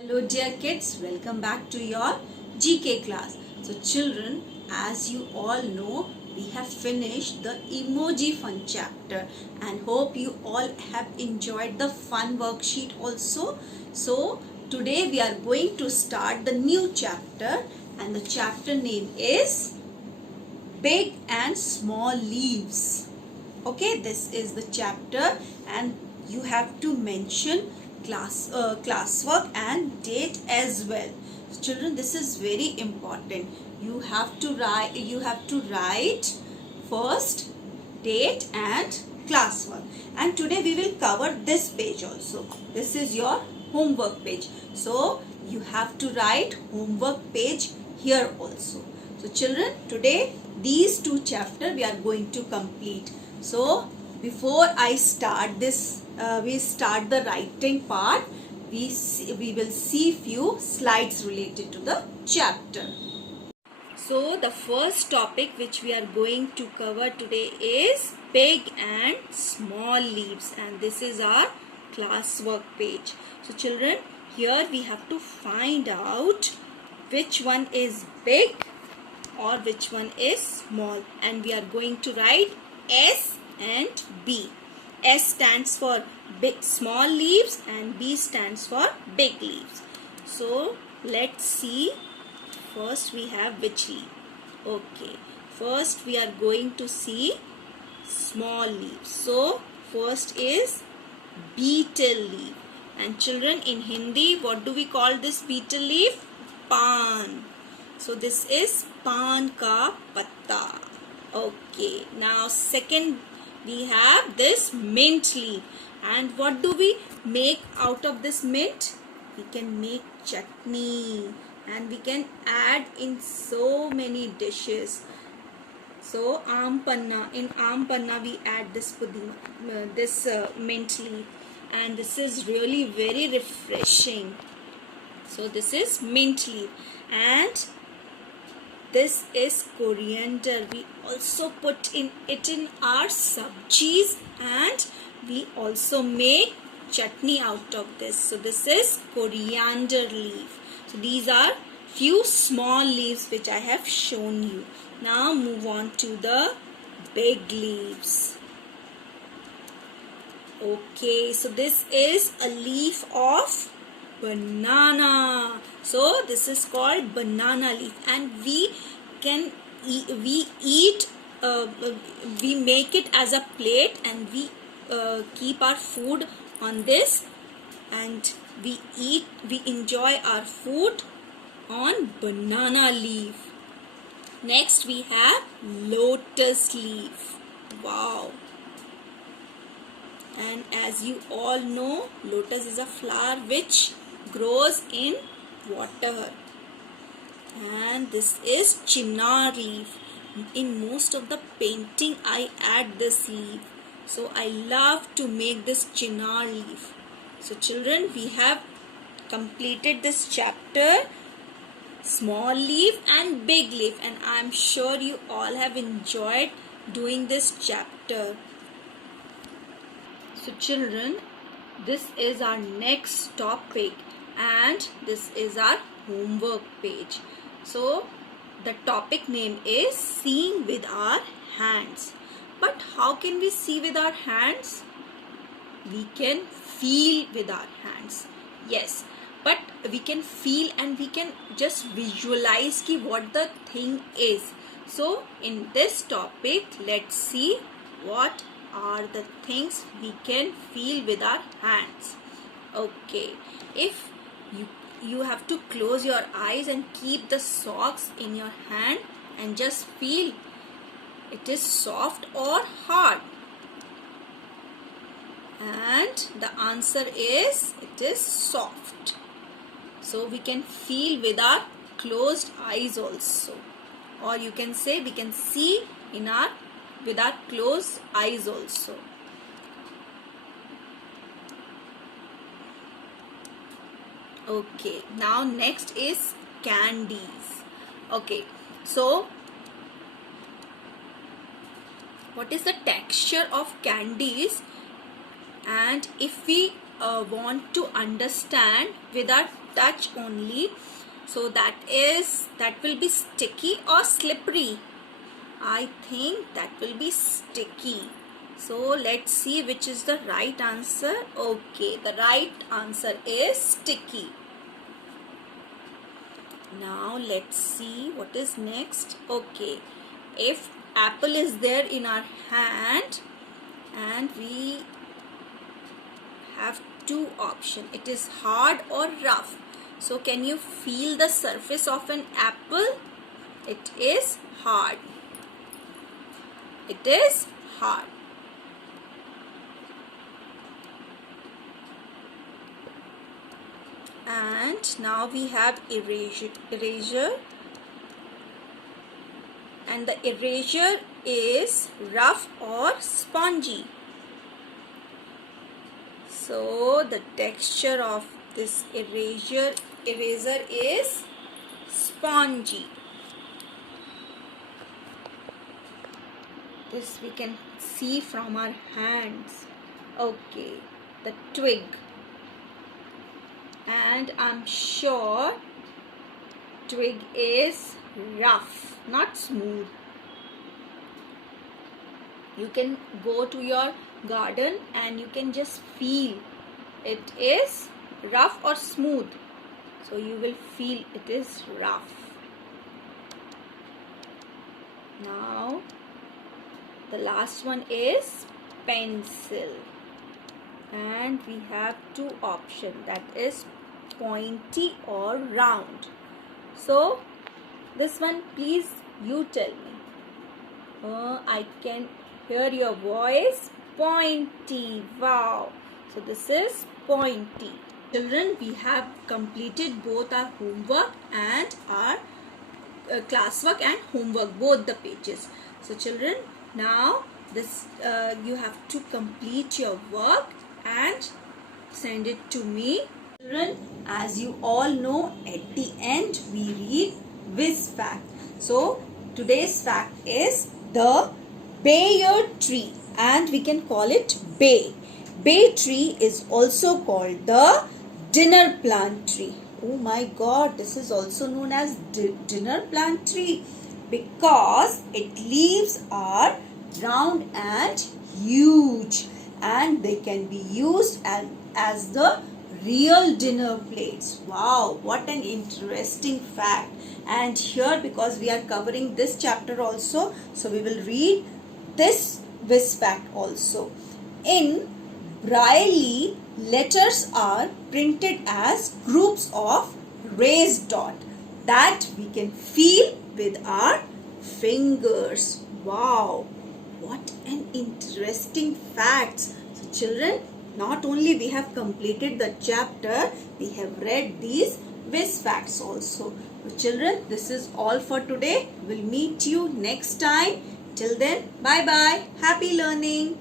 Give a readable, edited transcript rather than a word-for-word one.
Hello dear kids, welcome back to your GK class. So children, as you all know, we have finished the emoji fun chapter and hope you all have enjoyed the fun worksheet also. So today we are going to start the new chapter and the chapter name is Big and Small Leaves. Okay, this is the chapter and you have to mention classwork and date as well. So children, this is very important. You have to write first date and classwork, and today we will cover this page also. This is your homework page, so you have to write homework page here also. So children, today these two chapters we are going to complete. So before I start this, we start the writing part. We will see few slides related to the chapter. So the first topic which we are going to cover today is big and small leaves, and this is our classwork page. So children, here we have to find out which one is big or which one is small, and we are going to write S and B. S stands for big small leaves and B stands for big leaves. So let's see. First we have which leaf. Okay, first we are going to see small leaves. So first is beetle leaf, and children, in Hindi what do we call this beetle leaf? Pan. So this is pan ka patta. Okay, now second we have this mint leaf, and what do we make out of this mint? We can make chutney and we can add in so many dishes. So aam panna, in aam panna we add this pudina, mint leaf, and this is really very refreshing. So this is mint leaf, and this is coriander. We also put it in our sabjis, and we also make chutney out of this. So this is coriander leaf. So these are few small leaves which I have shown you. Now move on to the big leaves. Okay, so this is a leaf of banana. So this is called banana leaf, and we make it as a plate, and we keep our food on this, and we enjoy our food on banana leaf. Next we have lotus leaf. Wow. And as you all know, lotus is a flower which grows in water. And this is chinar leaf. In most of the painting I add this leaf. So I love to make this chinar leaf. So children, we have completed this chapter, small leaf and big leaf, and I am sure you all have enjoyed doing this chapter. So children, this is our next topic, and this is our homework page. So the topic name is seeing with our hands. But how can we see with our hands? We can feel with our hands. Yes, but we can feel and we can just visualize ki what the thing is. So in this topic, let's see what are the things we can feel with our hands. Okay, if you have to close your eyes and keep the socks in your hand and just feel it is soft or hard, and the answer is it is soft. So we can feel with our closed eyes also, or you can say we can see with our closed eyes also. Okay, now next is candies. Okay, so what is the texture of candies? And if we want to understand with our touch only. So that will be sticky or slippery. I think that will be sticky. So let's see which is the right answer. Okay, the right answer is sticky. Now let's see what is next. Okay, if apple is there in our hand and we have two options, it is hard or rough. So can you feel the surface of an apple? It is hard. It is hard. And now we have erasure, and the erasure is rough or spongy. So the texture of this eraser is spongy. This we can see from our hands. Okay, the twig. And I'm sure twig is rough, not smooth. You can go to your garden and you can just feel it is rough or smooth. So you will feel it is rough. Now the last one is pencil. And we have two options, that is pointy or round. So this one, please you tell me. I can hear your voice. Pointy. Wow. So this is pointy. Children, we have completed both our homework and our classwork and homework, both the pages. So children, now this you have to complete your work and send it to me. Children, as you all know, at the end we read whiz fact. So today's fact is the Bayer tree, and we can call it bay. Bay tree is also called the dinner plant tree. Oh my God, this is also known as dinner plant tree because its leaves are round and huge, and they can be used as the real dinner plates. Wow, what an interesting fact. And here, because we are covering this chapter also, so we will read this fact also. In Braille, letters are printed as groups of raised dot that we can feel with our fingers. Wow, what an interesting fact. So children, not only we have completed the chapter, we have read these whiz facts also. So children, this is all for today. We'll meet you next time. Till then, bye bye. Happy learning.